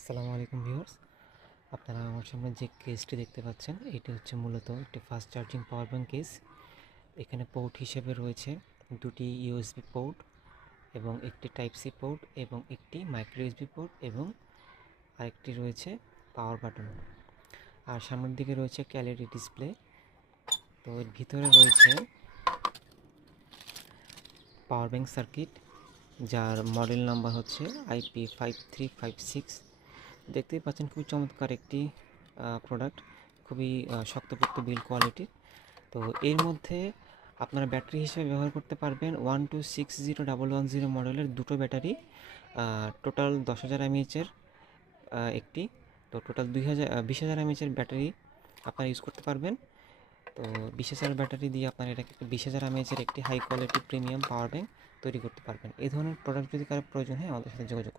আসসালামু আলাইকুম ভিউয়ার্স, আপনারা আমার সামনে যে কেসটি দেখতে পাচ্ছেন এটি হচ্ছে মূলত একটি fast charging power bank case. এখানে পোর্ট হিসেবে রয়েছে দুটি ইউএসবি পোর্ট এবং একটি টাইপ সি পোর্ট এবং একটি মাইক্রো ইউএসবি পোর্ট এবং আরেকটি রয়েছে পাওয়ার বাটন। আর সামনের দিকে রয়েছে এলইডি ডিসপ্লে। তো এর ভিতরে রয়েছে পাওয়ার ব্যাংক সার্কিট, যার মডেল নাম্বার হচ্ছে IP5356। দেখতেই পাচ্ছেন খুবই চমৎকার একটি প্রোডাক্ট, খুবই শক্তপোক্ত বিল্ড কোয়ালিটির। তো এর মধ্যে আপনারা ব্যাটারি হিসেবে ব্যবহার করতে পারবেন 1260110 মডেলের দুটো ব্যাটারি, টোটাল 10,000 এমএএচের একটি। তো টোটাল 20,000 এমএএচের ব্যাটারি আপনারা ইউজ করতে পারবেন। তো 20,000 ব্যাটারি দিয়ে আপনারা এটাকে 20,000 এমএএচের একটি high quality premium power bank তৈরি করতে পারবেন। এই ধরনের প্রোডাক্ট যদি কারো প্রয়োজন হয় আমাদের সাথে যোগাযোগ করুন।